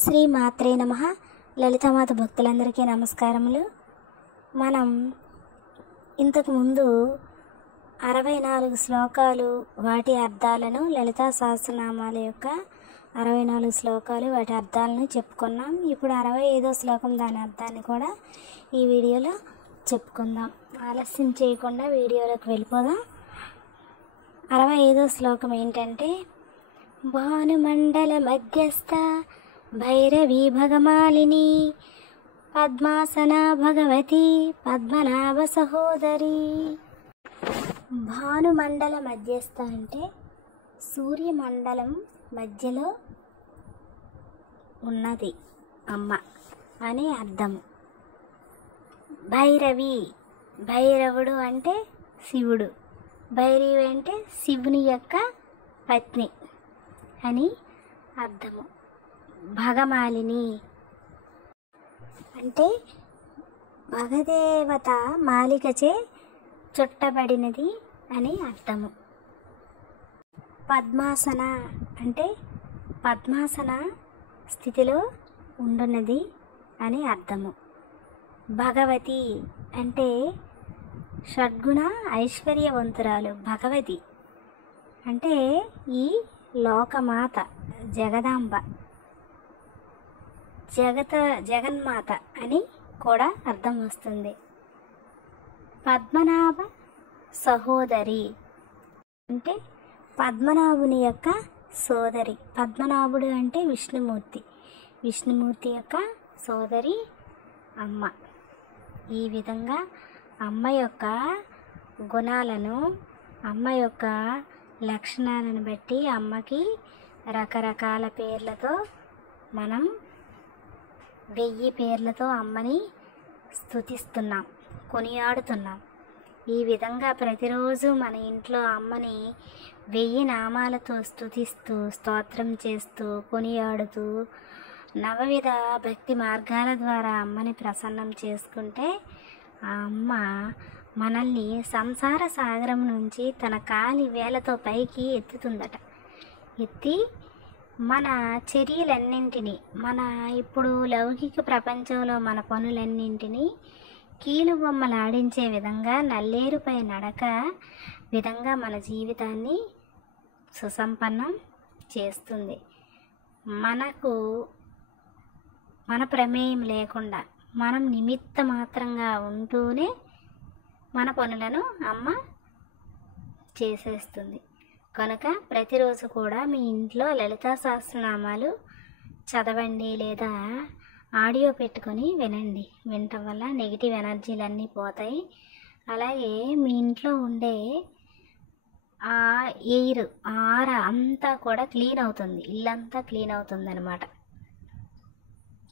శ్రీ మాత్రే నమః. లలితామాత భక్తులందరికీ నమస్కారములు. మనం ఇంతకుముందు 64 శ్లోకాలు వాటి అర్థాలను, లలితా సహస్రనామాల యొక్క 64 శ్లోకాలు వాటి అర్థాలను చెప్పుకున్నాం. ఇప్పుడు 65వ శ్లోకం దాని అర్థాన్ని కూడా ఈ వీడియోలో చెప్పుకుందాం. ఆలస్యం చేయకుండా వీడియోలోకి వెళ్ళిపోదాం. 65వ శ్లోకం ఏంటంటే, భానుమండల మధ్యస్థ భైరవీ భగమాలిని పద్మాసన భగవతి పద్మనాభ సహోదరి. భానుమండల మధ్యస్థ అంటే సూర్యమండలం మధ్యలో ఉన్నది అమ్మ అని అర్థము. భైరవి, భైరవుడు అంటే శివుడు, భైరవి అంటే శివుని యొక్క పత్ని అని అర్థము. భగమాలిని అంటే భగదేవత మాలికచే చుట్టబడినది అని అర్థము. పద్మాసన అంటే పద్మాసన స్థితిలో ఉండున్నది అని అర్థము. భగవతి అంటే షడ్గుణ ఐశ్వర్యవంతురాలు. భగవతి అంటే ఈ లోకమాత, జగదాంబ, జగన్మాత అని కూడా అర్థం వస్తుంది. పద్మనాభ సహోదరి అంటే పద్మనాభుని యొక్క సోదరి. పద్మనాభుడు అంటే విష్ణుమూర్తి, విష్ణుమూర్తి యొక్క సోదరి అమ్మ. ఈ విధంగా అమ్మ యొక్క గుణాలను, అమ్మ యొక్క లక్షణాలను బట్టి అమ్మకి రకరకాల పేర్లతో మనం 1000 పేర్లతో అమ్మని స్తుతిస్తున్నాం, కొనియాడుతున్నాం. ఈ విధంగా ప్రతిరోజు మన ఇంట్లో అమ్మని 1000 నామాలతో స్తుతిస్తూ, స్తోత్రం చేస్తూ, కొనియాడుతూ, నవవిధ భక్తి మార్గాల ద్వారా అమ్మని ప్రసన్నం చేసుకుంటే ఆ అమ్మ మనల్ని సంసార సాగరం నుంచి తన కాలి వేలతో పైకి ఎత్తుతుందట. ఎత్తి మన చర్యలన్నింటినీ, మన ఇప్పుడు లౌకిక ప్రపంచంలో మన పనులన్నింటినీ కీలుబొమ్మలాడించే విధంగా, నల్లేరుపై నడక విధంగా మన జీవితాన్ని సుసంపన్నం చేస్తుంది. మనకు మన ప్రమేయం లేకుండా మనం నిమిత్త మాత్రంగా ఉంటూనే మన పనులను అమ్మ చేసేస్తుంది. కనుక ప్రతిరోజు కూడా మీ ఇంట్లో లలితా సహస్రనామాలు చదవండి, లేదా ఆడియో పెట్టుకొని వినండి. వినటం వల్ల నెగిటివ్ ఎనర్జీలన్నీ పోతాయి. అలాగే మీ ఇంట్లో ఉండే ఆ ఎయిర్, ఆరా అంతా కూడా క్లీన్ అవుతుంది, ఇల్లంతా క్లీన్ అవుతుంది అన్నమాట.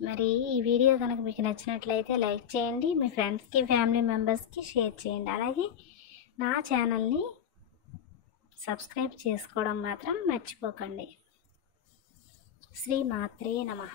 మరి ఈ వీడియో కనుక మీకు నచ్చినట్లయితే లైక్ చేయండి, మీ ఫ్రెండ్స్కి, ఫ్యామిలీ మెంబర్స్కి షేర్ చేయండి. అలాగే నా ఛానల్ని సబ్స్క్రైబ్ చేసుకోవడం మాత్రం మర్చిపోకండి. శ్రీ మాత్రే నమః.